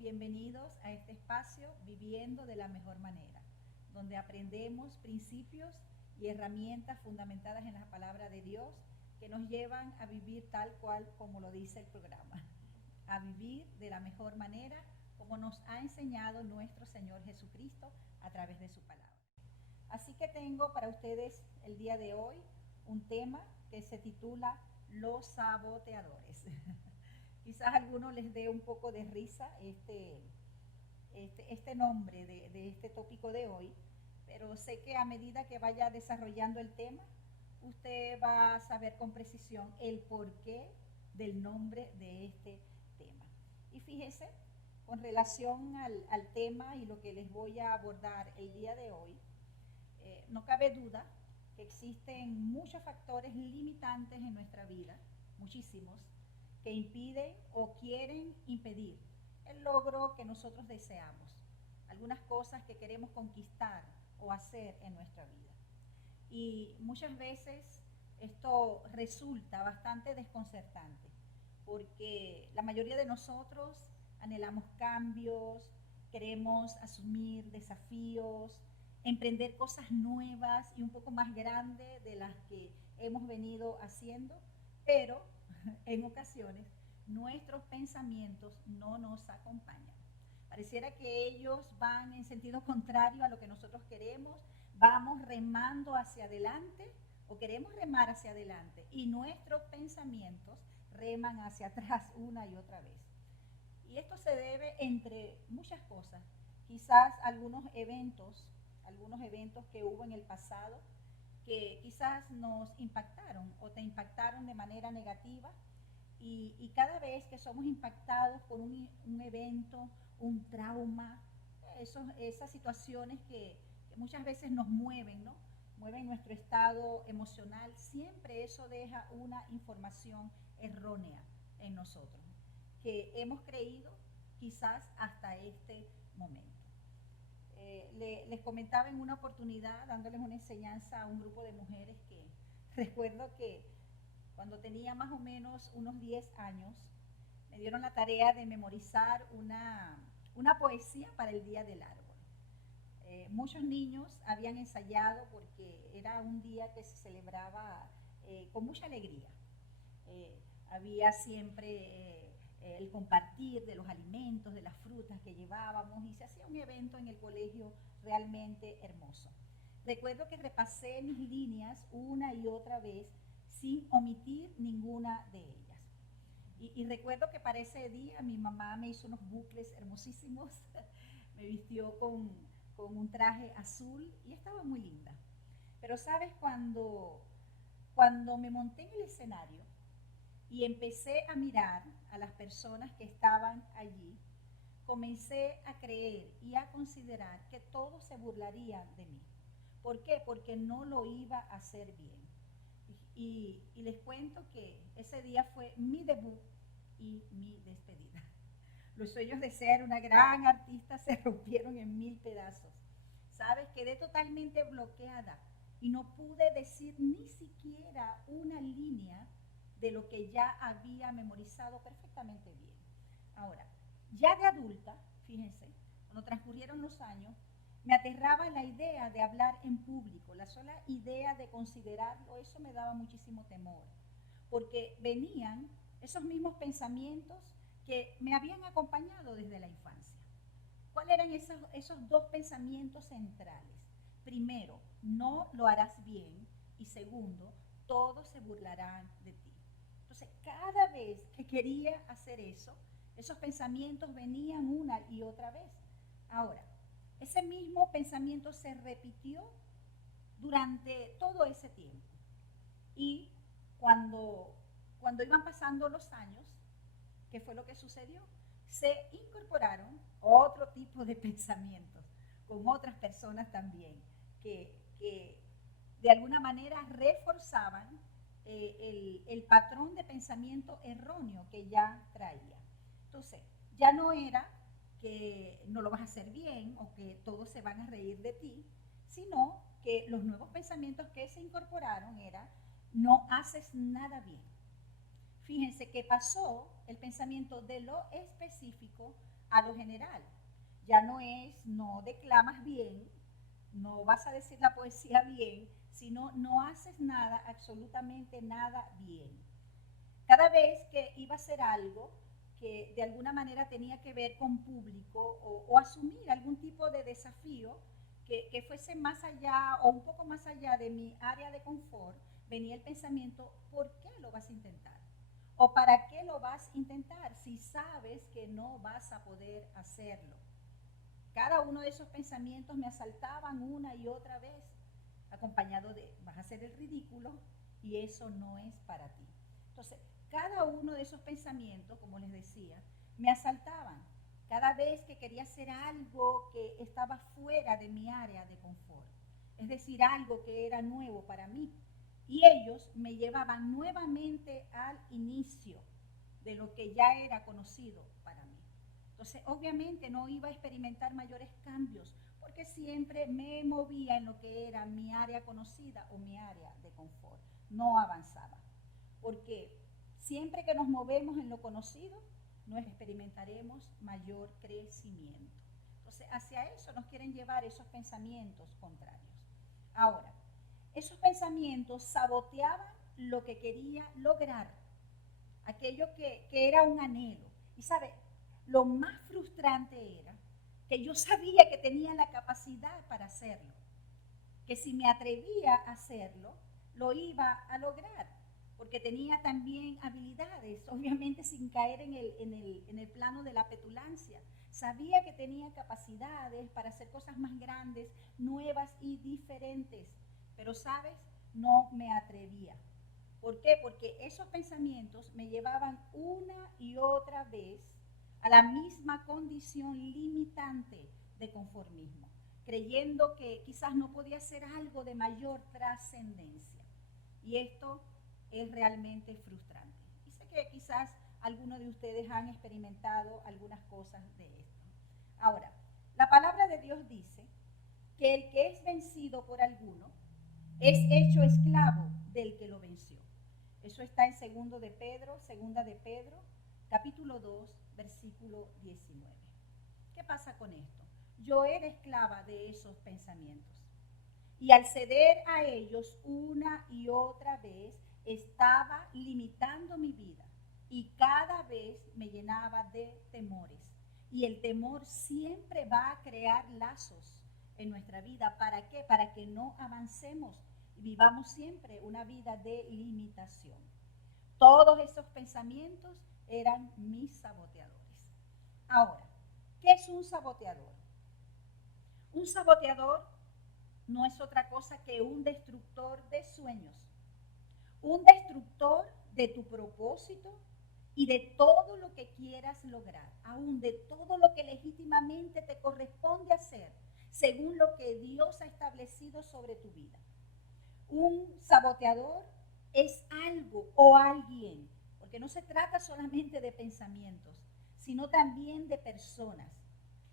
bienvenidos a este espacio Viviendo de la Mejor Manera, donde aprendemos principios y herramientas fundamentadas en la palabra de Dios que nos llevan a vivir tal cual como lo dice el programa, a vivir de la mejor manera como nos ha enseñado nuestro Señor Jesucristo a través de su palabra. Así que tengo para ustedes el día de hoy un tema que se titula Los saboteadores. Quizás a algunos les dé un poco de risa este nombre de este tópico de hoy, pero sé que a medida que vaya desarrollando el tema, usted va a saber con precisión el porqué del nombre de este tema. Y fíjese, con relación al tema y lo que les voy a abordar el día de hoy, no cabe duda que existen muchos factores limitantes en nuestra vida, muchísimos, que impiden o quieren impedir el logro que nosotros deseamos, algunas cosas que queremos conquistar o hacer en nuestra vida. Y muchas veces esto resulta bastante desconcertante, porque la mayoría de nosotros anhelamos cambios, queremos asumir desafíos, emprender cosas nuevas y un poco más grandes de las que hemos venido haciendo, pero en ocasiones nuestros pensamientos no nos acompañan. Pareciera que ellos van en sentido contrario a lo que nosotros queremos, vamos remando hacia adelante o queremos remar hacia adelante y nuestros pensamientos reman hacia atrás una y otra vez. Y esto se debe entre muchas cosas, quizás algunos eventos que hubo en el pasado que quizás nos impactaron o te impactaron de manera negativa y cada vez que somos impactados por un evento, un trauma, esas situaciones que muchas veces nos mueven, ¿no? Mueven nuestro estado emocional, siempre eso deja una información errónea en nosotros, que hemos creído quizás hasta este momento. Les comentaba en una oportunidad, dándoles una enseñanza a un grupo de mujeres, que recuerdo que cuando tenía más o menos unos 10 años, me dieron la tarea de memorizar una poesía para el Día del Árbol. Muchos niños habían ensayado porque era un día que se celebraba con mucha alegría. Había siempre el compartir de los alimentos, de las frutas que llevábamos y se hacía un evento en el colegio realmente hermoso. Recuerdo que repasé mis líneas una y otra vez sin omitir ninguna de ellas. Y recuerdo que para ese día mi mamá me hizo unos bucles hermosísimos, me vistió con un traje azul y estaba muy linda. Pero sabes, cuando me monté en el escenario y empecé a mirar a las personas que estaban allí, comencé a creer y a considerar que todos se burlarían de mí. ¿Por qué? Porque no lo iba a hacer bien. Y les cuento que ese día fue mi debut y mi despedida. Los sueños de ser una gran artista se rompieron en 1000 pedazos. ¿Sabes? Quedé totalmente bloqueada y no pude decir ni siquiera una línea de lo que ya había memorizado perfectamente bien. Ahora, ya de adulta, fíjense, cuando transcurrieron los años, me aterraba la idea de hablar en público, la sola idea de considerarlo, eso me daba muchísimo temor, porque venían esos mismos pensamientos que me habían acompañado desde la infancia. ¿Cuáles eran esos dos pensamientos centrales? Primero, no lo harás bien, y segundo, todos se burlarán de ti. Entonces, cada vez que quería hacer eso, esos pensamientos venían una y otra vez. Ahora, ese mismo pensamiento se repitió durante todo ese tiempo. Y cuando iban pasando los años, ¿qué fue lo que sucedió? Se incorporaron otro tipo de pensamientos con otras personas también, que de alguna manera reforzaban el patrón de pensamiento erróneo que ya traía. Entonces, ya no era que no lo vas a hacer bien o que todos se van a reír de ti, sino que los nuevos pensamientos que se incorporaron era no haces nada bien. Fíjense que pasó el pensamiento de lo específico a lo general. Ya no declamas bien, no vas a decir la poesía bien, sino no haces nada, absolutamente nada bien. Cada vez que iba a hacer algo que de alguna manera tenía que ver con público o asumir algún tipo de desafío que fuese más allá o un poco más allá de mi área de confort, venía el pensamiento, ¿por qué lo vas a intentar? ¿O para qué lo vas a intentar si sabes que no vas a poder hacerlo? Cada uno de esos pensamientos me asaltaban una y otra vez, acompañado de, vas a hacer el ridículo y eso no es para ti. Entonces, cada uno de esos pensamientos, como les decía, me asaltaban cada vez que quería hacer algo que estaba fuera de mi área de confort, es decir, algo que era nuevo para mí. Y ellos me llevaban nuevamente al inicio de lo que ya era conocido para mí. Entonces, obviamente no iba a experimentar mayores cambios porque siempre me movía en lo que era mi área conocida o mi área de confort. No avanzaba. Porque siempre que nos movemos en lo conocido, no experimentaremos mayor crecimiento. Entonces, hacia eso nos quieren llevar esos pensamientos contrarios. Ahora, esos pensamientos saboteaban lo que quería lograr, aquello que era un anhelo. Y sabe, lo más frustrante era que yo sabía que tenía la capacidad para hacerlo, que si me atrevía a hacerlo, lo iba a lograr, porque tenía también habilidades, obviamente sin caer en el plano de la petulancia. Sabía que tenía capacidades para hacer cosas más grandes, nuevas y diferentes, pero, ¿sabes? No me atrevía. ¿Por qué? Porque esos pensamientos me llevaban una y otra vez a la misma condición limitante de conformismo, creyendo que quizás no podía hacer algo de mayor trascendencia. Y esto es realmente frustrante. Y sé que quizás algunos de ustedes han experimentado algunas cosas de esto. Ahora, la palabra de Dios dice que el que es vencido por alguno es hecho esclavo del que lo venció. Eso está en segunda de Pedro, capítulo 2, versículo 19. ¿Qué pasa con esto? Yo era esclava de esos pensamientos. Y al ceder a ellos una y otra vez, estaba limitando mi vida. Y cada vez me llenaba de temores. Y el temor siempre va a crear lazos en nuestra vida. ¿Para qué? Para que no avancemos y vivamos siempre una vida de limitación. Todos esos pensamientos eran mis saboteadores. Ahora, ¿qué es un saboteador? Un saboteador no es otra cosa que un destructor de sueños, un destructor de tu propósito y de todo lo que quieras lograr, aún de todo lo que legítimamente te corresponde hacer, según lo que Dios ha establecido sobre tu vida. Un saboteador es algo o alguien, porque no se trata solamente de pensamientos, sino también de personas,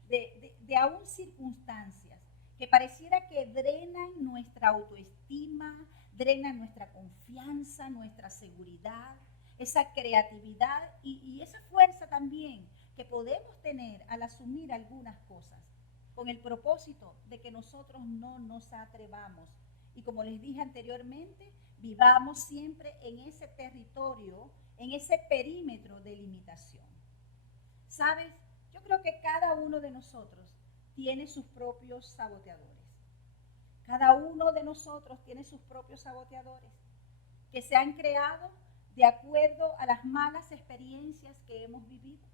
de aún circunstancias que pareciera que drenan nuestra autoestima, drenan nuestra confianza, nuestra seguridad, esa creatividad y esa fuerza también que podemos tener al asumir algunas cosas, con el propósito de que nosotros no nos atrevamos. Y como les dije anteriormente, vivamos siempre en ese territorio, en ese perímetro de limitación. ¿Sabes? Yo creo que cada uno de nosotros tiene sus propios saboteadores. Cada uno de nosotros tiene sus propios saboteadores que se han creado de acuerdo a las malas experiencias que hemos vivido.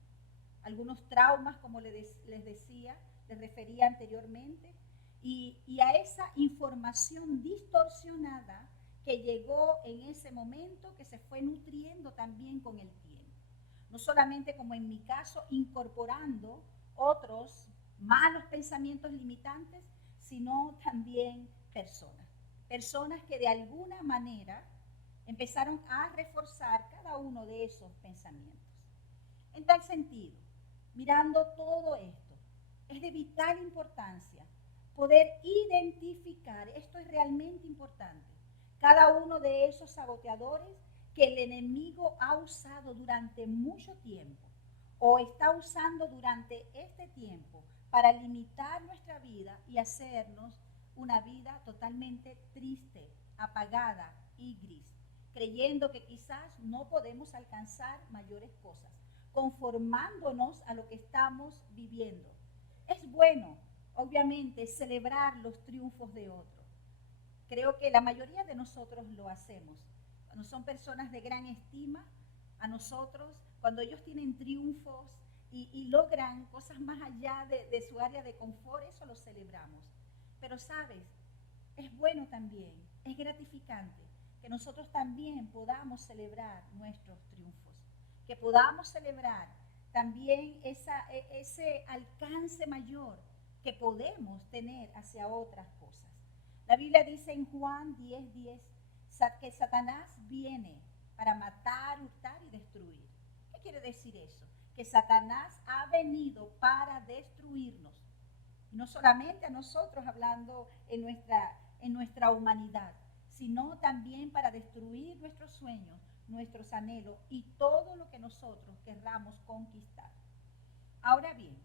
Algunos traumas, como les decía, les refería anteriormente, y a esa información distorsionada que llegó en ese momento, que se fue nutriendo también con el tiempo. No solamente, como en mi caso, incorporando otros malos pensamientos limitantes, sino también personas. Personas que de alguna manera empezaron a reforzar cada uno de esos pensamientos. En tal sentido, mirando todo esto, es de vital importancia poder identificar, esto es realmente importante, cada uno de esos saboteadores que el enemigo ha usado durante mucho tiempo o está usando durante este tiempo para limitar nuestra vida y hacernos una vida totalmente triste, apagada y gris, creyendo que quizás no podemos alcanzar mayores cosas, conformándonos a lo que estamos viviendo. Es bueno, obviamente, celebrar los triunfos de otros. Creo que la mayoría de nosotros lo hacemos. Cuando son personas de gran estima, a nosotros, cuando ellos tienen triunfos y logran cosas más allá de su área de confort, eso lo celebramos. Pero sabes, es bueno también, es gratificante que nosotros también podamos celebrar nuestros triunfos, que podamos celebrar también ese alcance mayor que podemos tener hacia otras cosas. La Biblia dice en Juan 10:10 que Satanás viene para matar, hurtar y destruir. ¿Qué quiere decir eso? Que Satanás ha venido para destruirnos. Y no solamente a nosotros hablando en nuestra humanidad, sino también para destruir nuestros sueños, nuestros anhelos y todo lo que nosotros querramos conquistar. Ahora bien,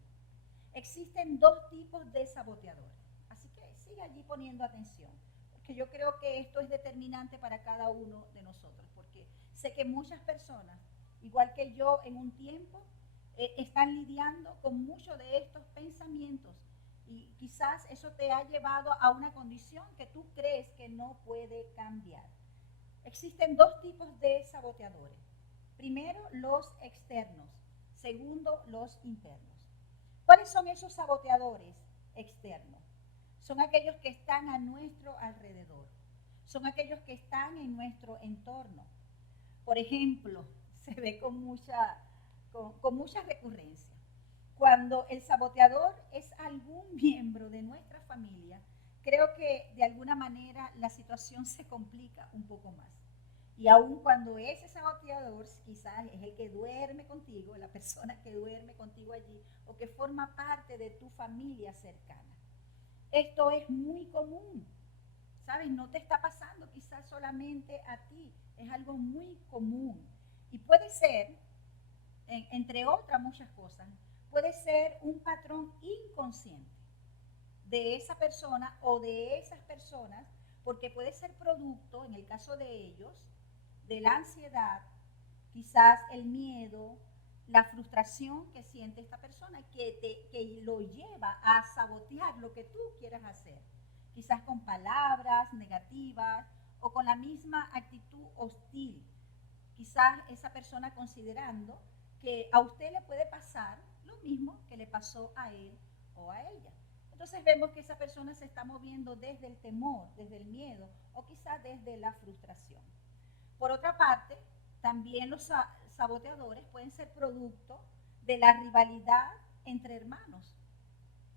existen dos tipos de saboteadores. Así que sigue allí poniendo atención, porque yo creo que esto es determinante para cada uno de nosotros, porque sé que muchas personas, igual que yo en un tiempo, están lidiando con muchos de estos pensamientos y quizás eso te ha llevado a una condición que tú crees que no puede cambiar. Existen dos tipos de saboteadores. Primero, los externos. Segundo, los internos. ¿Cuáles son esos saboteadores externos? Son aquellos que están a nuestro alrededor. Son aquellos que están en nuestro entorno. Por ejemplo, se ve con mucha recurrencia. Cuando el saboteador es algún miembro de nuestra familia, creo que de alguna manera la situación se complica un poco más. Y aun cuando ese saboteador quizás es el que duerme contigo, la persona que duerme contigo allí, o que forma parte de tu familia cercana. Esto es muy común, ¿sabes? No te está pasando quizás solamente a ti, es algo muy común. Y puede ser, entre otras muchas cosas, puede ser un patrón inconsciente de esa persona o de esas personas, porque puede ser producto, en el caso de ellos, de la ansiedad, quizás el miedo, la frustración que siente esta persona que lo lleva a sabotear lo que tú quieras hacer, quizás con palabras negativas o con la misma actitud hostil, quizás esa persona considerando que a usted le puede pasar lo mismo que le pasó a él o a ella. Entonces vemos que esa persona se está moviendo desde el temor, desde el miedo o quizás desde la frustración. Por otra parte, también los saboteadores pueden ser producto de la rivalidad entre hermanos,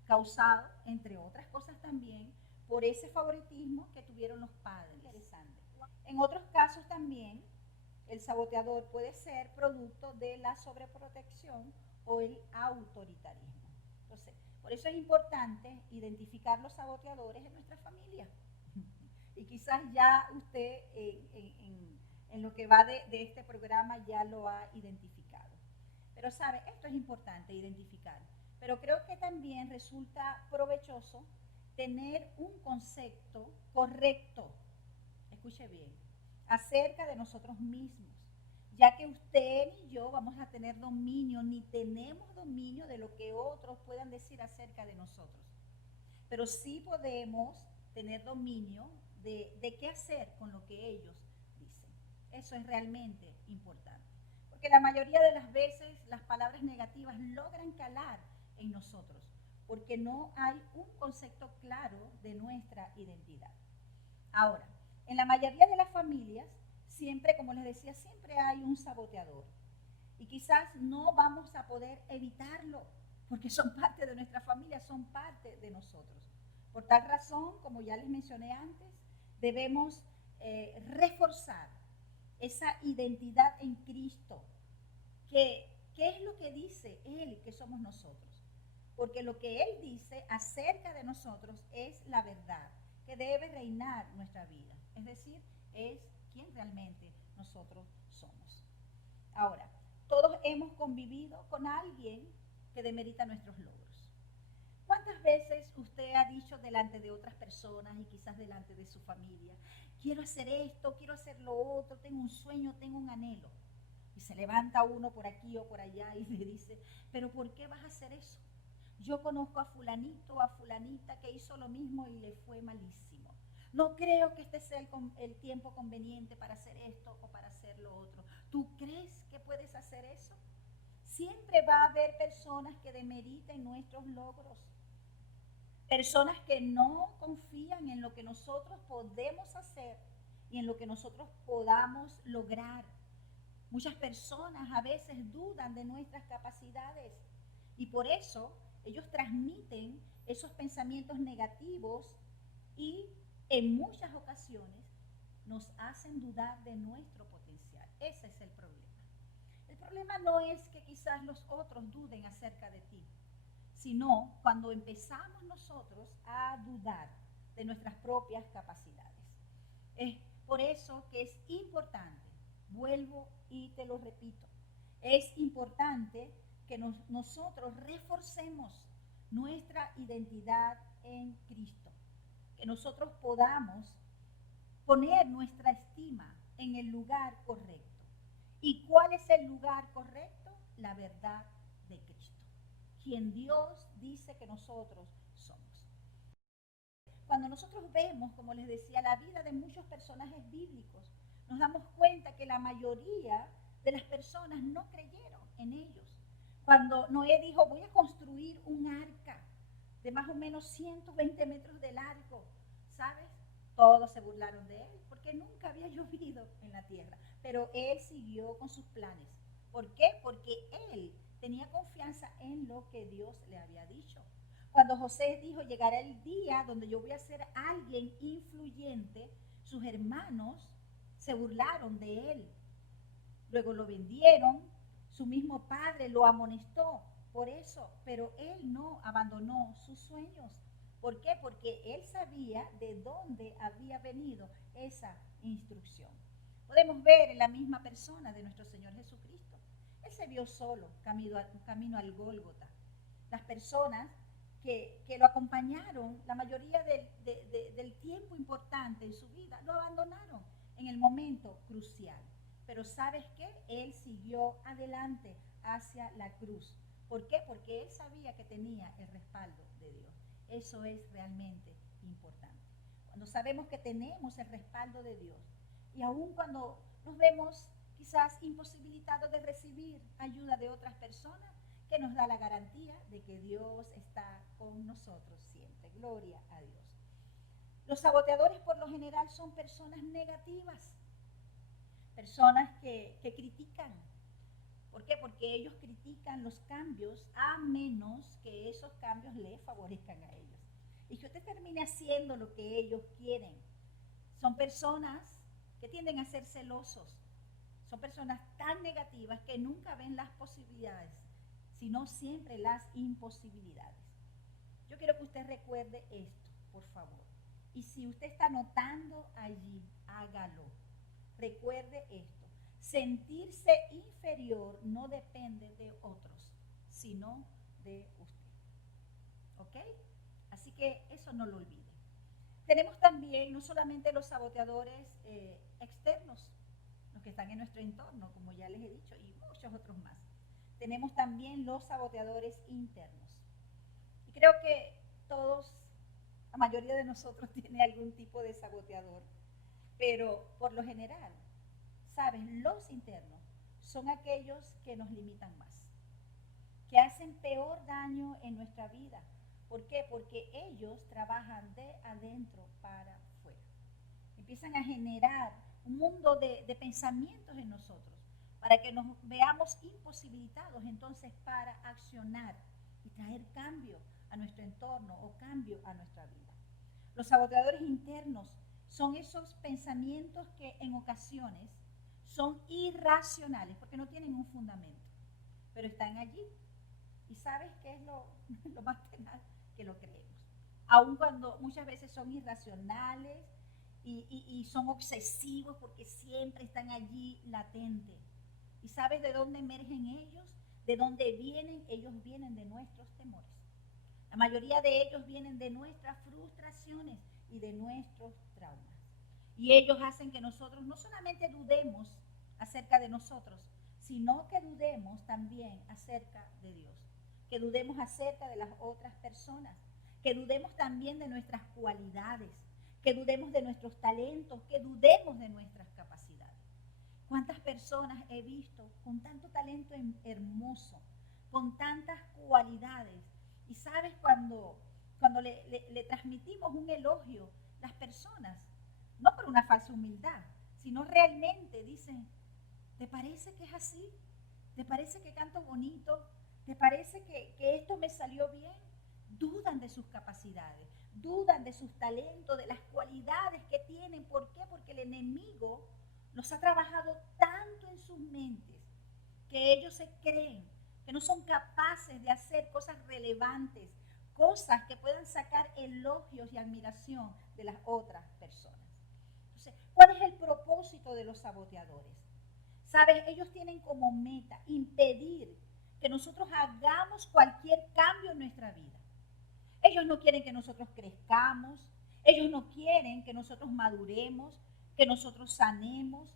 causado, entre otras cosas también, por ese favoritismo que tuvieron los padres. Interesante. En otros casos también, el saboteador puede ser producto de la sobreprotección o el autoritarismo. Entonces, por eso es importante identificar los saboteadores en nuestra familia. Y quizás ya usted en lo que va de este programa ya lo ha identificado. Pero sabe, esto es importante identificar. Pero creo que también resulta provechoso tener un concepto correcto, escuche bien, acerca de nosotros mismos, ya que usted ni yo vamos a tener dominio, ni tenemos dominio de lo que otros puedan decir acerca de nosotros. Pero sí podemos tener dominio de qué hacer con lo que ellos dicen. Eso es realmente importante. Porque la mayoría de las veces las palabras negativas logran calar en nosotros, porque no hay un concepto claro de nuestra identidad. Ahora, en la mayoría de las familias, siempre, como les decía, siempre hay un saboteador. Y quizás no vamos a poder evitarlo, porque son parte de nuestra familia, son parte de nosotros. Por tal razón, como ya les mencioné antes, debemos reforzar esa identidad en Cristo. ¿Qué es lo que dice Él que somos nosotros? Porque lo que Él dice acerca de nosotros es la verdad que debe reinar nuestra vida. Es decir, es quien realmente nosotros somos. Ahora, todos hemos convivido con alguien que demerita nuestros logros. ¿Cuántas veces usted ha dicho delante de otras personas y quizás delante de su familia, quiero hacer esto, quiero hacer lo otro, tengo un sueño, tengo un anhelo? Y se levanta uno por aquí o por allá y le dice, pero ¿por qué vas a hacer eso? Yo conozco a fulanito o a fulanita que hizo lo mismo y le fue malísimo. No creo que este sea el tiempo conveniente para hacer esto o para hacer lo otro. ¿Tú crees que puedes hacer eso? Siempre va a haber personas que demeriten nuestros logros. Personas que no confían en lo que nosotros podemos hacer y en lo que nosotros podamos lograr. Muchas personas a veces dudan de nuestras capacidades y por eso ellos transmiten esos pensamientos negativos y en muchas ocasiones nos hacen dudar de nuestro potencial. Ese es el problema. El problema no es que quizás los otros duden acerca de ti, sino cuando empezamos nosotros a dudar de nuestras propias capacidades. Es por eso que es importante, vuelvo y te lo repito, es importante que nosotros reforcemos nuestra identidad en Cristo, que nosotros podamos poner nuestra estima en el lugar correcto. ¿Y cuál es el lugar correcto? La verdad de Cristo, quien Dios dice que nosotros somos. Cuando nosotros vemos, como les decía, la vida de muchos personajes bíblicos, nos damos cuenta que la mayoría de las personas no creyeron en ellos. Cuando Noé dijo, voy a construir un arca de más o menos 120 metros de largo, ¿sabes? Todos se burlaron de él porque nunca había llovido en la tierra, pero él siguió con sus planes. ¿Por qué? Porque él tenía confianza en lo que Dios le había dicho. Cuando José dijo, llegará el día donde yo voy a ser alguien influyente, sus hermanos se burlaron de él. Luego lo vendieron, su mismo padre lo amonestó por eso, pero él no abandonó sus sueños. ¿Por qué? Porque él sabía de dónde había venido esa instrucción. Podemos ver en la misma persona de nuestro Señor Jesucristo. Él se vio solo, camino al Gólgota. Las personas que lo acompañaron, la mayoría del tiempo importante en su vida, lo abandonaron en el momento crucial. Pero ¿sabes qué? Él siguió adelante hacia la cruz. ¿Por qué? Porque él sabía que tenía el respaldo de Dios. Eso es realmente importante. Cuando sabemos que tenemos el respaldo de Dios y aun cuando nos vemos quizás imposibilitados de recibir ayuda de otras personas, que nos da la garantía de que Dios está con nosotros siempre. Gloria a Dios. Los saboteadores por lo general son personas negativas, personas que critican. ¿Por qué? Porque ellos critican los cambios a menos que esos cambios les favorezcan a ellos. Y que usted termine haciendo lo que ellos quieren. Son personas que tienden a ser celosos. Son personas tan negativas que nunca ven las posibilidades, sino siempre las imposibilidades. Yo quiero que usted recuerde esto, por favor. Y si usted está anotando allí, hágalo. Recuerde esto. Sentirse inferior no depende de otros, sino de usted. ¿Ok? Así que eso no lo olvide. Tenemos también no solamente los saboteadores externos, los que están en nuestro entorno, como ya les he dicho, y muchos otros más. Tenemos también los saboteadores internos. Y creo que todos, la mayoría de nosotros tiene algún tipo de saboteador, pero por lo general, ¿sabes? Los internos son aquellos que nos limitan más, que hacen peor daño en nuestra vida. ¿Por qué? Porque ellos trabajan de adentro para afuera. Empiezan a generar un mundo de pensamientos en nosotros para que nos veamos imposibilitados entonces para accionar y traer cambio a nuestro entorno o cambio a nuestra vida. Los saboteadores internos son esos pensamientos que en ocasiones son irracionales porque no tienen un fundamento, pero están allí. ¿Y sabes qué es lo más tenaz? Que lo creemos. Aun cuando muchas veces son irracionales y son obsesivos porque siempre están allí latentes. ¿Y sabes de dónde emergen ellos? ¿De dónde vienen? Ellos vienen de nuestros temores. La mayoría de ellos vienen de nuestras frustraciones y de nuestros traumas. Y ellos hacen que nosotros no solamente dudemos acerca de nosotros, sino que dudemos también acerca de Dios, que dudemos acerca de las otras personas, que dudemos también de nuestras cualidades, que dudemos de nuestros talentos, que dudemos de nuestras capacidades. ¿Cuántas personas he visto con tanto talento hermoso, con tantas cualidades? Y sabes, cuando le transmitimos un elogio, las personas, no por una falsa humildad, sino realmente dicen, ¿te parece que es así? ¿Te parece que canto bonito? ¿Te parece que esto me salió bien? Dudan de sus capacidades, dudan de sus talentos, de las cualidades que tienen. ¿Por qué? Porque el enemigo los ha trabajado tanto en sus mentes que ellos se creen que no son capaces de hacer cosas relevantes, cosas que puedan sacar elogios y admiración de las otras personas. Entonces, ¿cuál es el propósito de los saboteadores? ¿Sabes? Ellos tienen como meta impedir que nosotros hagamos cualquier cambio en nuestra vida. Ellos no quieren que nosotros crezcamos, ellos no quieren que nosotros maduremos, que nosotros sanemos,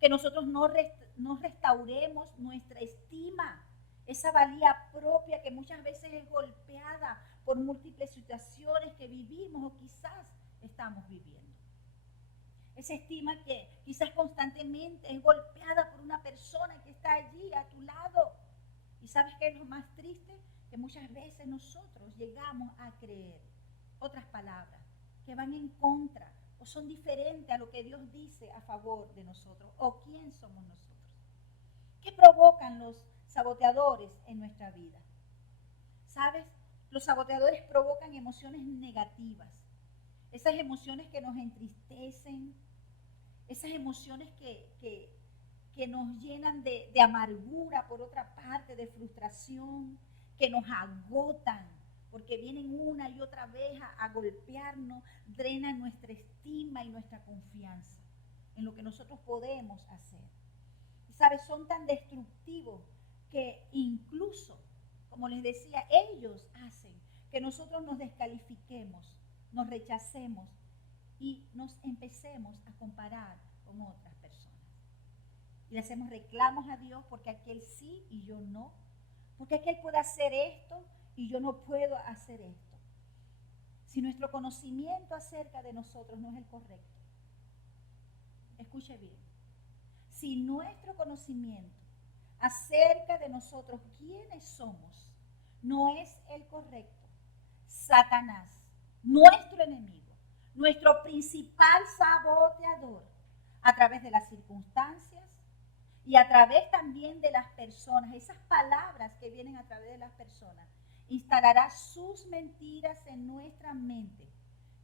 que nosotros no restauremos nuestra estima, esa valía propia que muchas veces es golpeada por múltiples situaciones que vivimos o quizás estamos viviendo. Esa estima que quizás constantemente es golpeada por una persona que está allí a tu lado. ¿Y sabes qué es lo más triste? Que muchas veces nosotros llegamos a creer otras palabras que van en contra o son diferentes a lo que Dios dice a favor de nosotros o quién somos nosotros. ¿Qué provocan los saboteadores en nuestra vida? ¿Sabes? Los saboteadores provocan emociones negativas. Esas emociones que nos entristecen, esas emociones que nos llenan de amargura, por otra parte, de frustración, que nos agotan, porque vienen una y otra vez a golpearnos, drenan nuestra estima y nuestra confianza en lo que nosotros podemos hacer. Y sabes, son tan destructivos que incluso, como les decía, ellos hacen que nosotros nos descalifiquemos, nos rechacemos y nos empecemos a comparar con otras personas. Y le hacemos reclamos a Dios porque aquel sí y yo no, porque aquel puede hacer esto y yo no puedo hacer esto. Si nuestro conocimiento acerca de nosotros no es el correcto, escuche bien, si nuestro conocimiento acerca de nosotros, quiénes somos, no es el correcto, Satanás, nuestro enemigo, nuestro principal saboteador, a través de las circunstancias y a través también de las personas, esas palabras que vienen a través de las personas, instalará sus mentiras en nuestra mente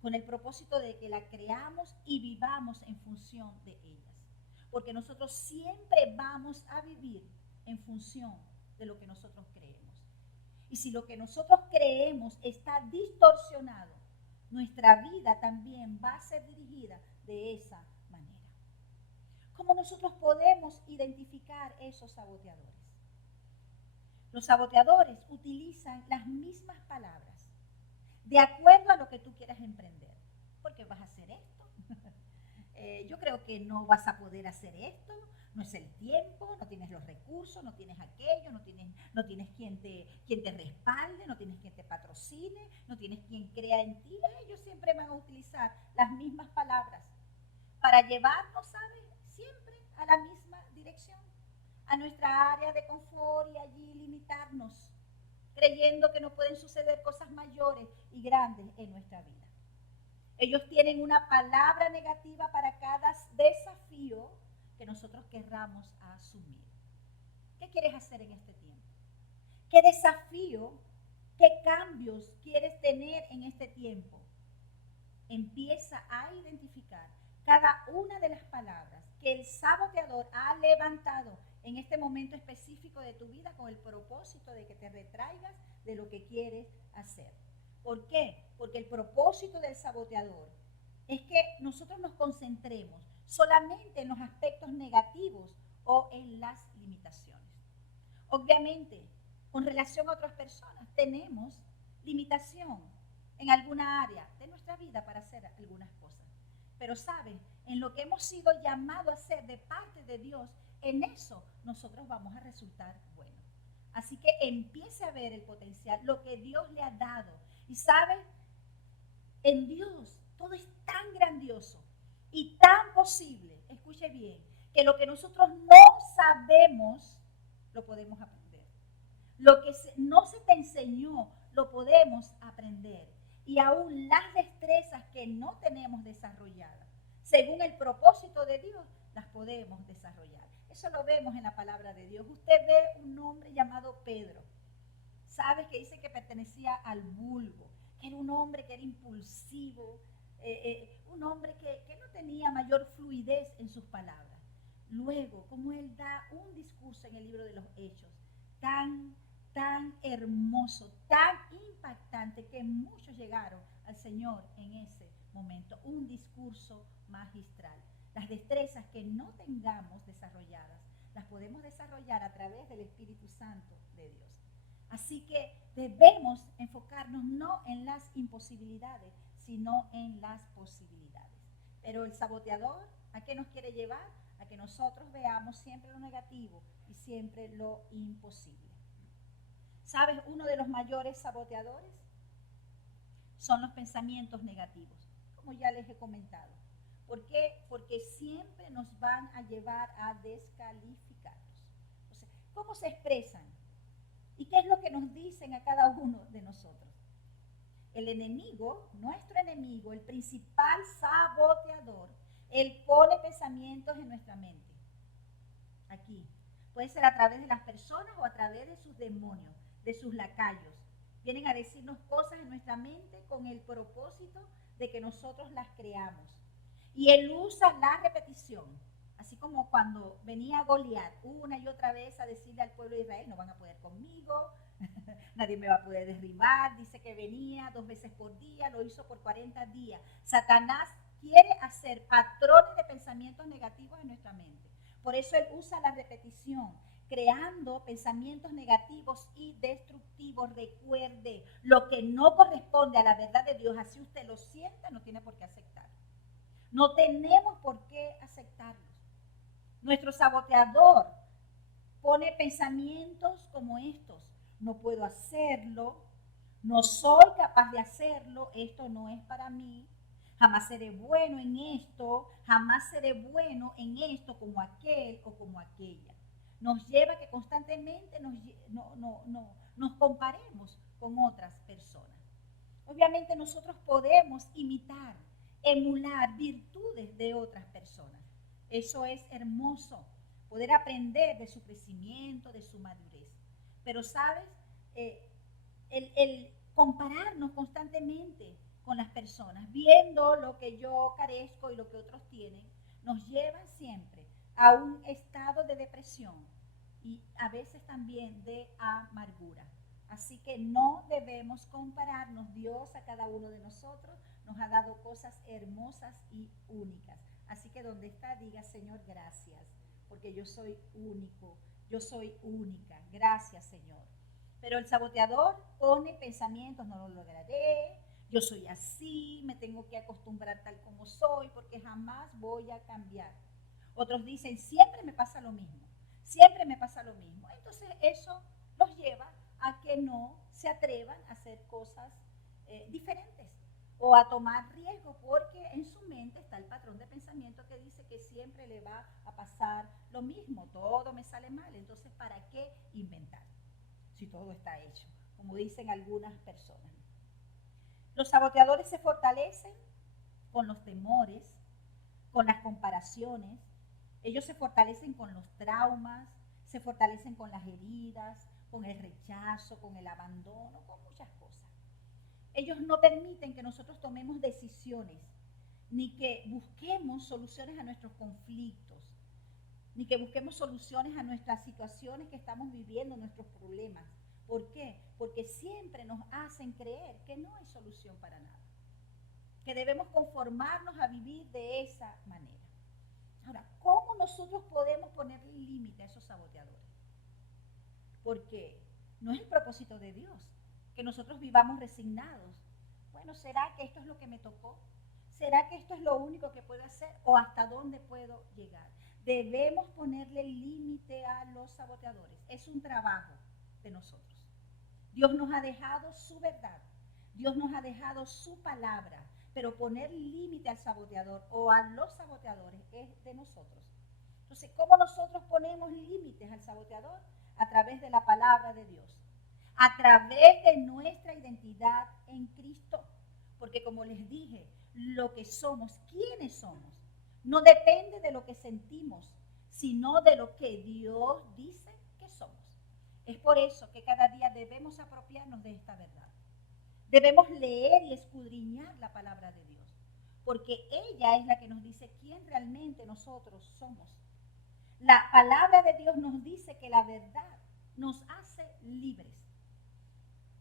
con el propósito de que la creamos y vivamos en función de ellas. Porque nosotros siempre vamos a vivir en función de lo que nosotros creemos. Y si lo que nosotros creemos está distorsionado, nuestra vida también va a ser dirigida de esa manera. ¿Cómo nosotros podemos identificar esos saboteadores? Los saboteadores utilizan las mismas palabras de acuerdo a lo que tú quieras emprender. Porque vas a hacer esto. Yo creo que no vas a poder hacer esto, no es el tiempo, no tienes los recursos, no tienes aquello, no tienes quien te respalde, no tienes quien te patrocine, no tienes quien crea en ti. Ellos siempre van a utilizar las mismas palabras para llevarnos, ¿sabes? Siempre a la misma dirección, a nuestra área de confort y allí limitarnos, creyendo que no pueden suceder cosas mayores y grandes en nuestra vida. Ellos tienen una palabra negativa para cada desafío que nosotros querramos asumir. ¿Qué quieres hacer en este tiempo? ¿Qué desafío, qué cambios quieres tener en este tiempo? Empieza a identificar cada una de las palabras que el saboteador ha levantado en este momento específico de tu vida con el propósito de que te retraigas de lo que quieres hacer. ¿Por qué? Porque el propósito del saboteador es que nosotros nos concentremos solamente en los aspectos negativos o en las limitaciones. limitaciones. Obviamente, con relación a otras personas, tenemos limitación en alguna área de nuestra vida para hacer algunas cosas. Pero saben, en lo que hemos sido llamados a hacer de parte de Dios, en eso nosotros vamos a resultar buenos. Así que empiece a ver el potencial, lo que Dios le ha dado. Y saben, en Dios todo es tan grandioso y tan posible, escuche bien, que lo que nosotros no sabemos, lo podemos aprender. Lo que no se te enseñó, lo podemos aprender. Y aún las destrezas que no tenemos desarrolladas, según el propósito de Dios, las podemos desarrollar. Eso lo vemos en la palabra de Dios. Usted ve un hombre llamado Pedro. ¿Sabes? Que dice que pertenecía al vulgo, que era un hombre que era impulsivo, un hombre que no tenía mayor fluidez en sus palabras. Luego, como él da un discurso en el libro de los Hechos, tan hermoso, tan impactante, que muchos llegaron al Señor en ese momento. Un discurso magistral. Las destrezas que no tengamos desarrolladas, las podemos desarrollar a través del Espíritu Santo de Dios. Así que debemos enfocarnos no en las imposibilidades, sino en las posibilidades. Pero el saboteador, ¿a qué nos quiere llevar? A que nosotros veamos siempre lo negativo y siempre lo imposible. ¿Sabes? Uno de los mayores saboteadores son los pensamientos negativos, como ya les he comentado. ¿Por qué? Porque siempre nos van a llevar a descalificarnos. O sea, ¿cómo se expresan? ¿Y qué es lo que nos dicen a cada uno de nosotros? El enemigo, nuestro enemigo, el principal saboteador, él pone pensamientos en nuestra mente. Aquí. Puede ser a través de las personas o a través de sus demonios, de sus lacayos. Vienen a decirnos cosas en nuestra mente con el propósito de que nosotros las creamos. Y él usa la repetición. Así como cuando venía Goliat una y otra vez a decirle al pueblo de Israel, no van a poder conmigo, nadie me va a poder derribar. Dice que venía 2 veces por día, lo hizo por 40 días. Satanás quiere hacer patrones de pensamientos negativos en nuestra mente. Por eso él usa la repetición, creando pensamientos negativos y destructivos. Recuerde, lo que no corresponde a la verdad de Dios, así usted lo siente, no tiene por qué aceptarlo. No tenemos por qué aceptarlo. Nuestro saboteador pone pensamientos como estos: no puedo hacerlo, no soy capaz de hacerlo, esto no es para mí, jamás seré bueno en esto, jamás seré bueno en esto como aquel o como aquella. Nos lleva a que constantemente nos comparemos con otras personas. Obviamente nosotros podemos imitar, emular virtudes de otras personas. Eso es hermoso, poder aprender de su crecimiento, de su madurez. Pero, ¿sabes? El compararnos constantemente con las personas, viendo lo que yo carezco y lo que otros tienen, nos lleva siempre a un estado de depresión y a veces también de amargura. Así que no debemos compararnos. Dios a cada uno de nosotros nos ha dado cosas hermosas y únicas. Así que donde está, diga: Señor, gracias, porque yo soy único, yo soy única. Gracias, Señor. Pero el saboteador pone pensamientos: no lo lograré, yo soy así, me tengo que acostumbrar tal como soy, porque jamás voy a cambiar. Otros dicen: siempre me pasa lo mismo, siempre me pasa lo mismo. Entonces eso los lleva a que no se atrevan a hacer cosas diferentes o a tomar riesgo, porque en su mente está el patrón de pensamiento que dice que siempre le va a pasar lo mismo, todo me sale mal. Entonces, ¿para qué inventar si todo está hecho? Como dicen algunas personas. Los saboteadores se fortalecen con los temores, con las comparaciones. Ellos se fortalecen con los traumas, se fortalecen con las heridas, con el rechazo, con el abandono, con muchas cosas. Ellos no permiten que nosotros tomemos decisiones, ni que busquemos soluciones a nuestros conflictos, ni que busquemos soluciones a nuestras situaciones que estamos viviendo, nuestros problemas. ¿Por qué? Porque siempre nos hacen creer que no hay solución para nada, que debemos conformarnos a vivir de esa manera. Ahora, ¿cómo nosotros podemos poner límite a esos saboteadores? Porque no es el propósito de Dios que nosotros vivamos resignados. Bueno, ¿será que esto es lo que me tocó? ¿Será que esto es lo único que puedo hacer? ¿O hasta dónde puedo llegar? Debemos ponerle límite a los saboteadores. Es un trabajo de nosotros. Dios nos ha dejado su verdad. Dios nos ha dejado su palabra. Pero poner límite al saboteador o a los saboteadores es de nosotros. Entonces, ¿cómo nosotros ponemos límites al saboteador? A través de la palabra de Dios. A través de nuestra identidad en Cristo. Porque como les dije, lo que somos, quiénes somos, no depende de lo que sentimos, sino de lo que Dios dice que somos. Es por eso que cada día debemos apropiarnos de esta verdad. Debemos leer y escudriñar la palabra de Dios, porque ella es la que nos dice quién realmente nosotros somos. La palabra de Dios nos dice que la verdad nos hace libres.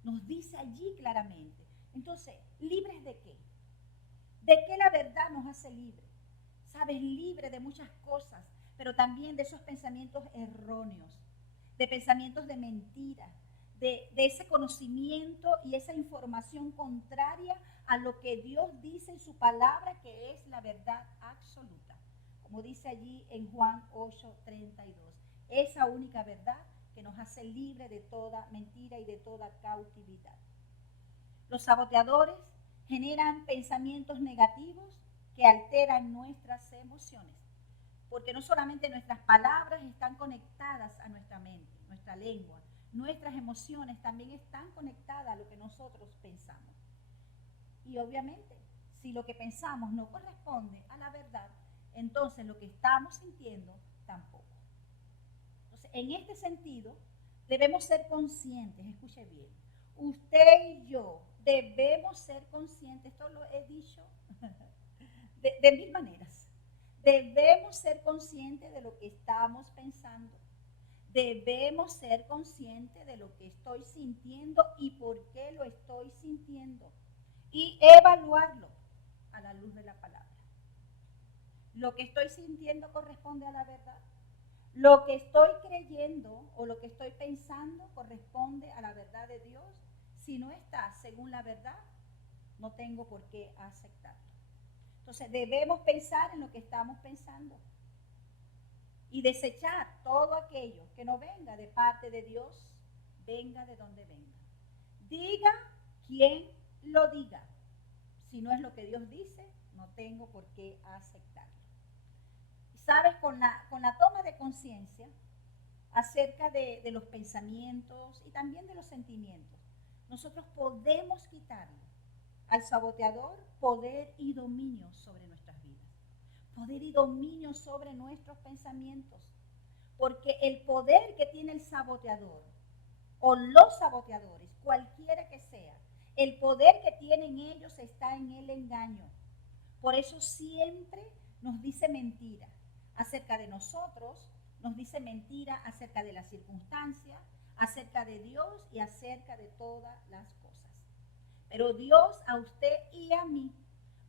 Nos dice allí claramente. Entonces, ¿libres de qué? ¿De qué la verdad nos hace libres? Sabes, libre de muchas cosas, pero también de esos pensamientos erróneos, de pensamientos de mentira, de ese conocimiento y esa información contraria a lo que Dios dice en su palabra, que es la verdad absoluta. Como dice allí en Juan 8:32, esa única verdad que nos hace libre de toda mentira y de toda cautividad. Los saboteadores generan pensamientos negativos que alteran nuestras emociones, porque no solamente nuestras palabras están conectadas a nuestra mente, nuestra lengua, nuestras emociones también están conectadas a lo que nosotros pensamos. Y obviamente, si lo que pensamos no corresponde a la verdad, entonces lo que estamos sintiendo tampoco. Entonces, en este sentido, debemos ser conscientes, escuche bien, usted y yo debemos ser conscientes, esto lo he dicho de mil maneras, debemos ser conscientes de lo que estamos pensando, debemos ser conscientes de lo que estoy sintiendo y por qué lo estoy sintiendo y evaluarlo a la luz de la palabra. ¿Lo que estoy sintiendo corresponde a la verdad? ¿Lo que estoy creyendo o lo que estoy pensando corresponde a la verdad de Dios? Si no está según la verdad, no tengo por qué aceptarlo. Entonces debemos pensar en lo que estamos pensando y desechar todo aquello que no venga de parte de Dios, venga de donde venga. Diga quien lo diga. Si no es lo que Dios dice, no tengo por qué aceptarlo. ¿Sabes? Con la toma de conciencia acerca de los pensamientos y también de los sentimientos, nosotros podemos quitarle al saboteador poder y dominio sobre nuestras vidas, poder y dominio sobre nuestros pensamientos, porque el poder que tiene el saboteador o los saboteadores, cualquiera que sea, el poder que tienen ellos está en el engaño. Por eso siempre nos dice mentira acerca de nosotros, nos dice mentira acerca de las circunstancias, acerca de Dios y acerca de todas las cosas. Pero Dios a usted y a mí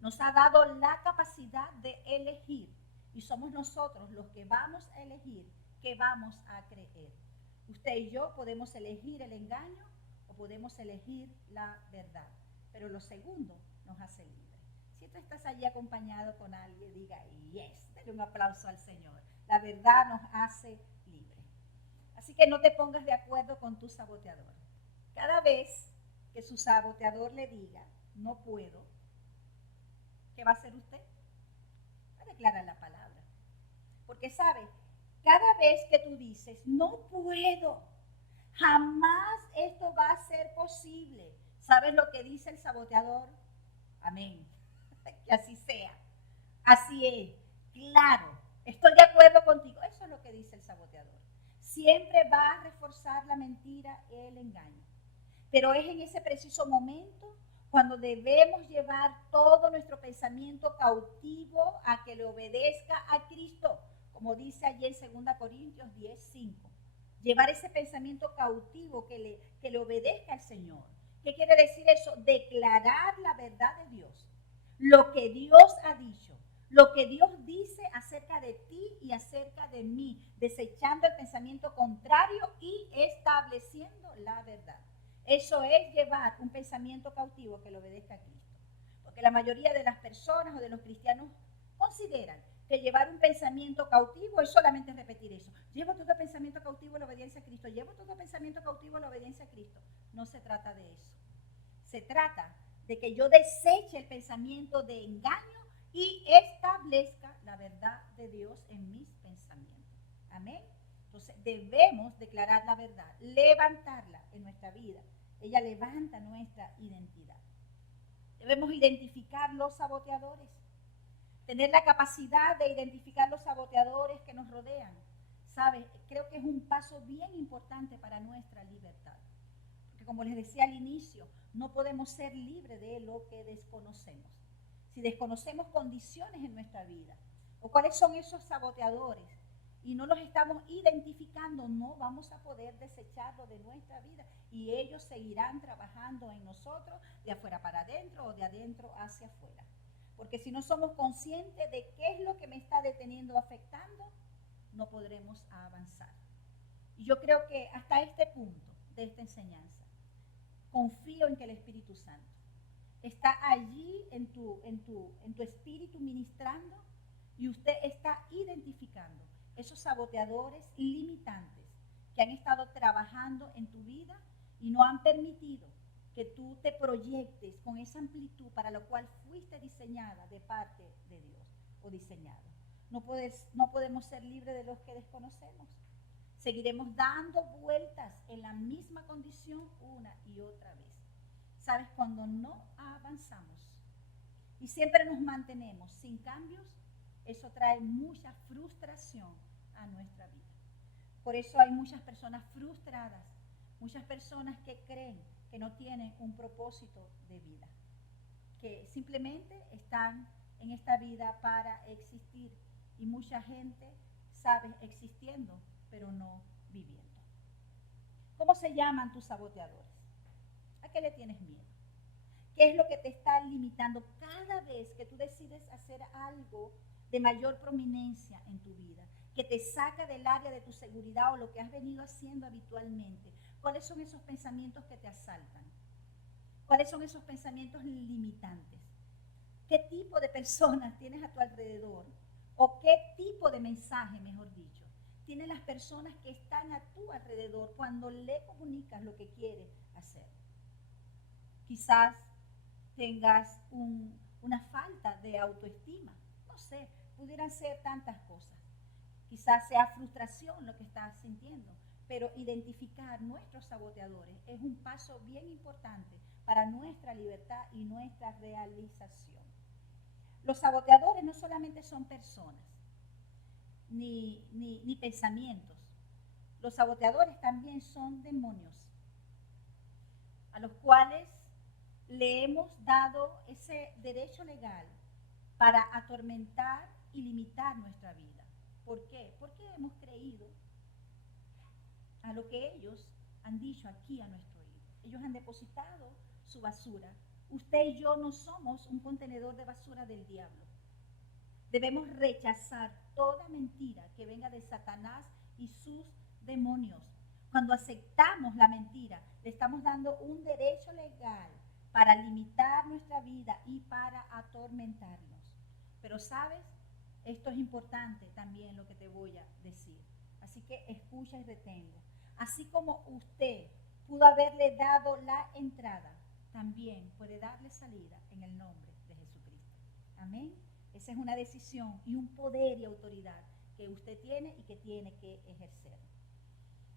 nos ha dado la capacidad de elegir y somos nosotros los que vamos a elegir qué vamos a creer. Usted y yo podemos elegir el engaño o podemos elegir la verdad, pero lo segundo nos hace libres. Si tú estás allí acompañado con alguien, diga yes, dale un aplauso al Señor. La verdad nos hace libres. Así que no te pongas de acuerdo con tu saboteador. Cada vez que su saboteador le diga, no puedo, ¿qué va a hacer usted? Va a declarar la palabra. Porque sabe, cada vez que tú dices, no puedo, jamás esto va a ser posible, ¿sabes lo que dice el saboteador? Amén. Que así sea. Así es. Claro, estoy de acuerdo contigo. Eso es lo que dice el saboteador. Siempre va a reforzar la mentira, el engaño. Pero es en ese preciso momento cuando debemos llevar todo nuestro pensamiento cautivo a que le obedezca a Cristo, como dice allí en 2 Corintios 10:5. Llevar ese pensamiento cautivo que le obedezca al Señor. ¿Qué quiere decir eso? Declarar la verdad de Dios. Lo que Dios ha dicho, lo que Dios dice acerca de ti y acerca de mí, desechando el pensamiento contrario y estableciendo la verdad. Eso es llevar un pensamiento cautivo que le obedezca a Cristo. Porque la mayoría de las personas o de los cristianos consideran que llevar un pensamiento cautivo es solamente repetir eso. Llevo todo pensamiento cautivo a la obediencia a Cristo. Llevo todo pensamiento cautivo a la obediencia a Cristo. No se trata de eso. Se trata de que yo deseche el pensamiento de engaño y establezca la verdad de Dios en mis pensamientos. Amén. Entonces debemos declarar la verdad, levantarla en nuestra vida. Ella levanta nuestra identidad. Debemos identificar los saboteadores, tener la capacidad de identificar los saboteadores que nos rodean. ¿Sabes? Creo que es un paso bien importante para nuestra libertad. Porque como les decía al inicio, no podemos ser libres de lo que desconocemos. Si desconocemos condiciones en nuestra vida o cuáles son esos saboteadores y no los estamos identificando, no vamos a poder desecharlo de nuestra vida y ellos seguirán trabajando en nosotros de afuera para adentro o de adentro hacia afuera. Porque si no somos conscientes de qué es lo que me está deteniendo o afectando, no podremos avanzar. Y yo creo que hasta este punto de esta enseñanza, confío en que el Espíritu Santo está allí en tu espíritu ministrando y usted está identificando esos saboteadores limitantes que han estado trabajando en tu vida y no han permitido que tú te proyectes con esa amplitud para lo cual fuiste diseñada de parte de Dios o diseñado. No podemos ser libres de los que desconocemos. Seguiremos dando vueltas en la misma condición una y otra vez. ¿Sabes? Cuando no avanzamos y siempre nos mantenemos sin cambios, eso trae mucha frustración a nuestra vida. Por eso hay muchas personas frustradas, muchas personas que creen que no tienen un propósito de vida, que simplemente están en esta vida para existir y mucha gente sabe existiendo, pero no viviendo. ¿Cómo se llaman tus saboteadores? ¿A qué le tienes miedo? ¿Qué es lo que te está limitando cada vez que tú decides hacer algo de mayor prominencia en tu vida, que te saca del área de tu seguridad o lo que has venido haciendo habitualmente? ¿Cuáles son esos pensamientos que te asaltan? ¿Cuáles son esos pensamientos limitantes? ¿Qué tipo de personas tienes a tu alrededor? ¿O qué tipo de mensaje, mejor dicho, tienen las personas que están a tu alrededor cuando le comunicas lo que quieres hacer? Quizás tengas una falta de autoestima, no sé, pudieran ser tantas cosas. Quizás sea frustración lo que estás sintiendo, pero identificar nuestros saboteadores es un paso bien importante para nuestra libertad y nuestra realización. Los saboteadores no solamente son personas, ni pensamientos. Los saboteadores también son demonios, a los cuales le hemos dado ese derecho legal para atormentar y limitar nuestra vida. ¿Por qué? Porque hemos creído a lo que ellos han dicho aquí a nuestro oído. Ellos han depositado su basura. Usted y yo no somos un contenedor de basura del diablo. Debemos rechazar toda mentira que venga de Satanás y sus demonios. Cuando aceptamos la mentira, le estamos dando un derecho legal para limitar nuestra vida y para atormentarnos. Pero ¿sabes? Esto es importante también lo que te voy a decir. Así que escucha y retengo. Así como usted pudo haberle dado la entrada, también puede darle salida en el nombre de Jesucristo. Amén. Esa es una decisión y un poder y autoridad que usted tiene y que tiene que ejercer.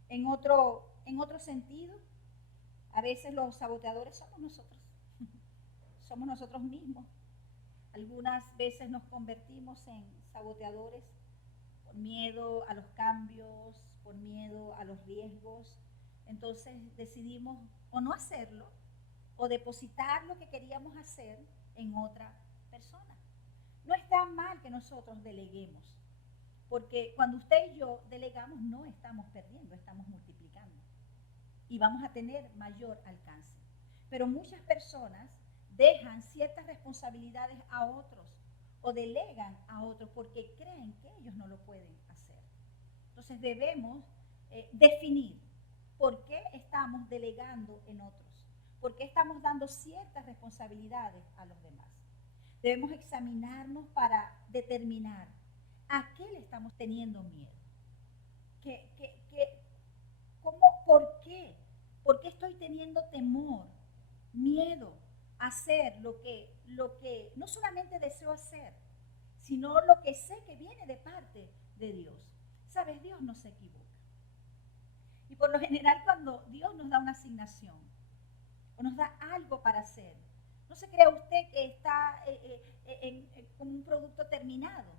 En otro sentido, a veces los saboteadores somos nosotros. Somos nosotros mismos. Algunas veces nos convertimos en saboteadores por miedo a los cambios, por miedo a los riesgos. Entonces decidimos o no hacerlo o depositar lo que queríamos hacer en otra persona. No está mal que nosotros deleguemos, porque cuando usted y yo delegamos no estamos perdiendo, estamos multiplicando y vamos a tener mayor alcance. Pero muchas personas dejan ciertas responsabilidades a otros o delegan a otros porque creen que ellos no lo pueden hacer. Entonces debemos definir por qué estamos delegando en otros, por qué estamos dando ciertas responsabilidades a los demás. Debemos examinarnos para determinar a qué le estamos teniendo miedo. ¿Por qué? ¿Por qué estoy teniendo temor, miedo a hacer lo que no solamente deseo hacer, sino lo que sé que viene de parte de Dios? ¿Sabes? Dios no se equivoca. Y por lo general cuando Dios nos da una asignación o nos da algo para hacer, no se crea usted que está como un producto terminado,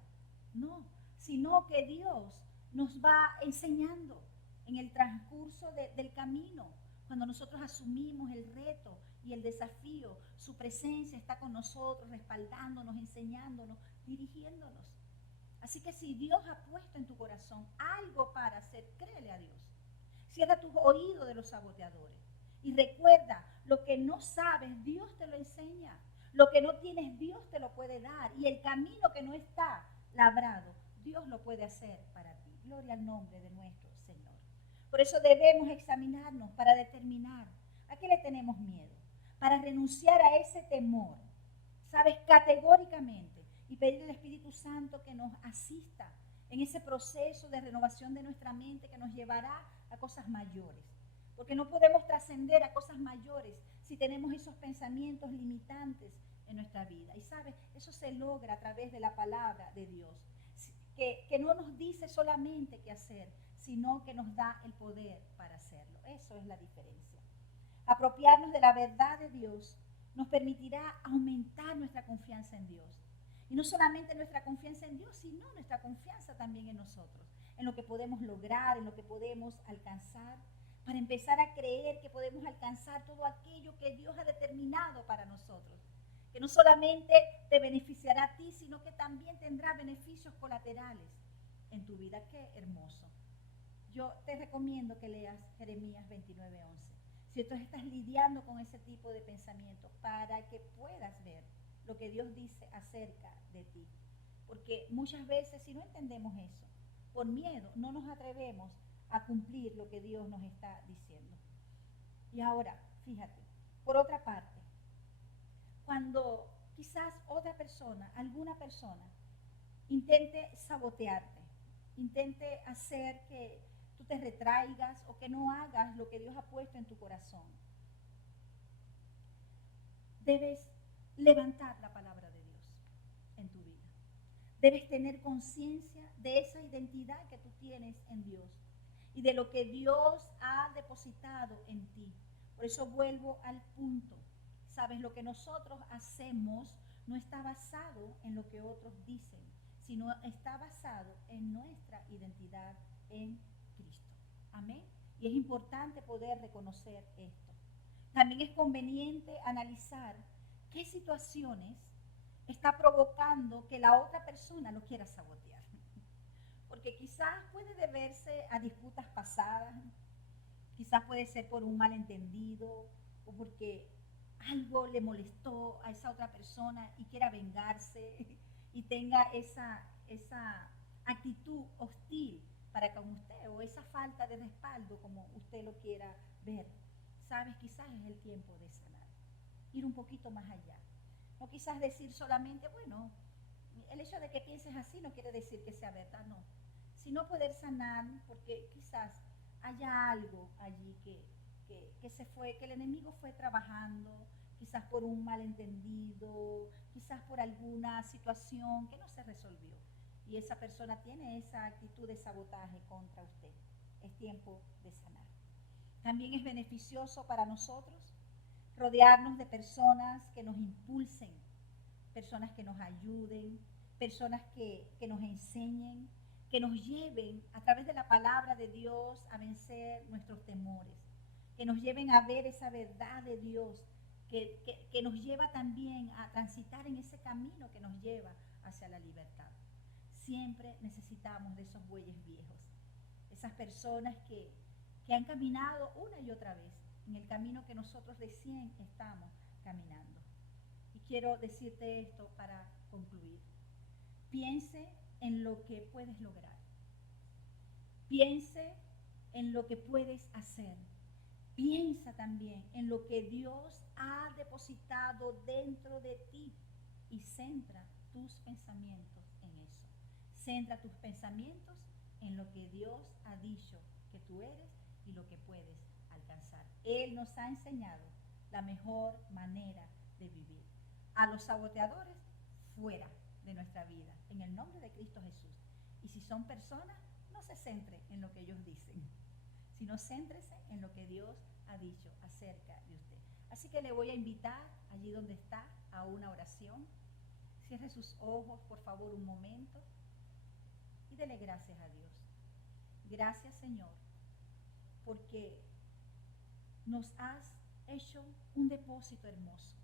no, sino que Dios nos va enseñando en el transcurso del camino. Cuando nosotros asumimos el reto y el desafío, su presencia está con nosotros, respaldándonos, enseñándonos, dirigiéndonos. Así que si Dios ha puesto en tu corazón algo para hacer, créele a Dios. Cierra tus oídos de los saboteadores. Y recuerda, lo que no sabes, Dios te lo enseña. Lo que no tienes, Dios te lo puede dar. Y el camino que no está labrado, Dios lo puede hacer para ti. Gloria al nombre de nuestro Señor. Por eso debemos examinarnos para determinar a qué le tenemos miedo, para renunciar a ese temor, ¿sabes? Categóricamente, y pedirle al Espíritu Santo que nos asista en ese proceso de renovación de nuestra mente que nos llevará a cosas mayores. Porque no podemos trascender a cosas mayores si tenemos esos pensamientos limitantes en nuestra vida. Y ¿sabes? Eso se logra a través de la palabra de Dios, que no nos dice solamente qué hacer, sino que nos da el poder para hacerlo. Eso es la diferencia. Apropiarnos de la verdad de Dios nos permitirá aumentar nuestra confianza en Dios. Y no solamente nuestra confianza en Dios, sino nuestra confianza también en nosotros, en lo que podemos lograr, en lo que podemos alcanzar, para empezar a creer que podemos alcanzar todo aquello que Dios ha determinado para nosotros, que no solamente te beneficiará a ti, sino que también tendrá beneficios colaterales en tu vida. Qué hermoso. Yo te recomiendo que leas Jeremías 29:11. Si tú estás lidiando con ese tipo de pensamientos, para que puedas ver lo que Dios dice acerca de ti. Porque muchas veces, si no entendemos eso, por miedo no nos atrevemos a cumplir lo que Dios nos está diciendo. Y ahora, fíjate, por otra parte, cuando quizás otra persona, alguna persona, intente sabotearte, intente hacer que tú te retraigas o que no hagas lo que Dios ha puesto en tu corazón, debes levantar la palabra de Dios en tu vida. Debes tener conciencia de esa identidad que tú tienes en Dios y de lo que Dios ha depositado en ti. Por eso vuelvo al punto. Sabes, lo que nosotros hacemos no está basado en lo que otros dicen, sino está basado en nuestra identidad en Cristo. Amén. Y es importante poder reconocer esto. También es conveniente analizar qué situaciones está provocando que la otra persona lo quiera sabotear. Porque quizás puede deberse a disputas pasadas, quizás puede ser por un malentendido o porque algo le molestó a esa otra persona y quiera vengarse y tenga esa actitud hostil para con usted o esa falta de respaldo como usted lo quiera ver. Sabes, quizás es el tiempo de sanar, ir un poquito más allá. No quizás decir solamente, bueno, el hecho de que pienses así no quiere decir que sea verdad, no. Sino poder sanar porque quizás haya algo allí que se fue, que el enemigo fue trabajando, quizás por un malentendido, quizás por alguna situación que no se resolvió. Y esa persona tiene esa actitud de sabotaje contra usted. Es tiempo de sanar. También es beneficioso para nosotros rodearnos de personas que nos impulsen, personas que nos ayuden, personas que nos enseñen, que nos lleven a través de la palabra de Dios a vencer nuestros temores, que nos lleven a ver esa verdad de Dios, que nos lleva también a transitar en ese camino que nos lleva hacia la libertad. Siempre necesitamos de esos bueyes viejos, esas personas que han caminado una y otra vez en el camino que nosotros recién estamos caminando. Y quiero decirte esto para concluir. piense en lo que puedes lograr. Piense en lo que puedes hacer. Piensa también en lo que Dios ha depositado dentro de ti y centra tus pensamientos en eso. Centra tus pensamientos en lo que Dios ha dicho que tú eres y lo que puedes alcanzar. Él nos ha enseñado la mejor manera de vivir. A los saboteadores, fuera de nuestra vida, en el nombre de Cristo Jesús. Y si son personas, no se centre en lo que ellos dicen, sino céntrese en lo que Dios ha dicho acerca de usted. Así que le voy a invitar allí donde está a una oración. Cierre sus ojos, por favor, un momento y dele gracias a Dios. Gracias, Señor, porque nos has hecho un depósito hermoso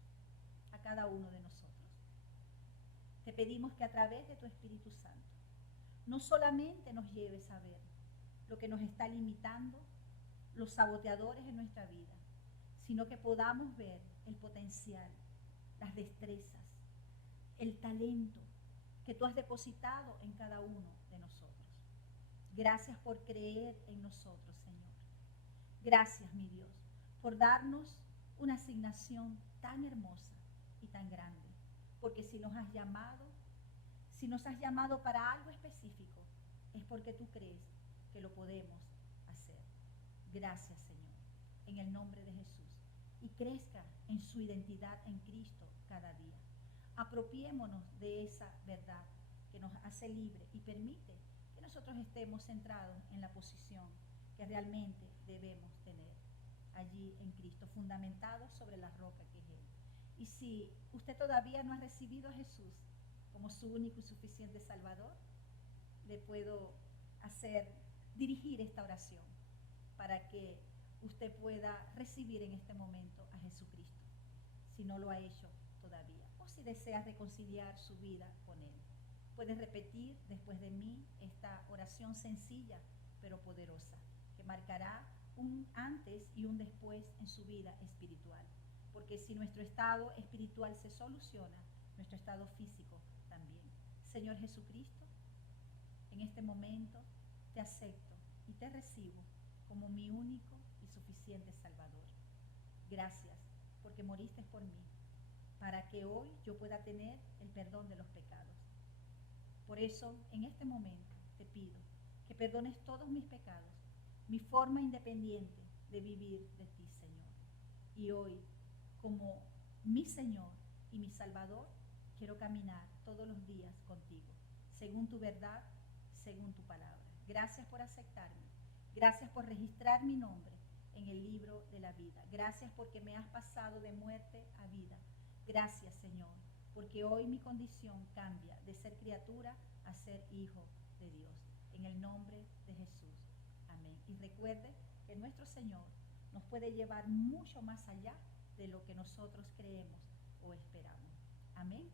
a cada uno de nosotros. Te pedimos que a través de tu Espíritu Santo no solamente nos lleves a ver lo que nos está limitando, los saboteadores en nuestra vida, sino que podamos ver el potencial, las destrezas, el talento que tú has depositado en cada uno de nosotros. Gracias por creer en nosotros, Señor. Gracias, mi Dios, por darnos una asignación tan hermosa y tan grande. Porque si nos has llamado para algo específico, es porque tú crees que lo podemos hacer. Gracias, Señor, en el nombre de Jesús. Y crezca en su identidad en Cristo cada día. Apropiémonos de esa verdad que nos hace libre y permite que nosotros estemos centrados en la posición que realmente debemos tener allí en Cristo, fundamentados sobre la roca que es Él. Y si usted todavía no ha recibido a Jesús como su único y suficiente Salvador, le puedo dirigir esta oración para que usted pueda recibir en este momento a Jesucristo, si no lo ha hecho todavía, o si desea reconciliar su vida con Él. Puede repetir después de mí esta oración sencilla pero poderosa, que marcará un antes y un después en su vida espiritual. Porque si nuestro estado espiritual se soluciona, nuestro estado físico también. Señor Jesucristo, en este momento te acepto y te recibo como mi único y suficiente Salvador. Gracias porque moriste por mí, para que hoy yo pueda tener el perdón de los pecados. Por eso, en este momento te pido que perdones todos mis pecados, mi forma independiente de vivir de ti, Señor. Y hoy, como mi Señor y mi Salvador, quiero caminar todos los días contigo, según tu verdad, según tu palabra. Gracias por aceptarme. Gracias por registrar mi nombre en el libro de la vida. Gracias porque me has pasado de muerte a vida. Gracias, Señor, porque hoy mi condición cambia de ser criatura a ser hijo de Dios. En el nombre de Jesús. Amén. Y recuerde que nuestro Señor nos puede llevar mucho más allá de lo que nosotros creemos o esperamos. Amén.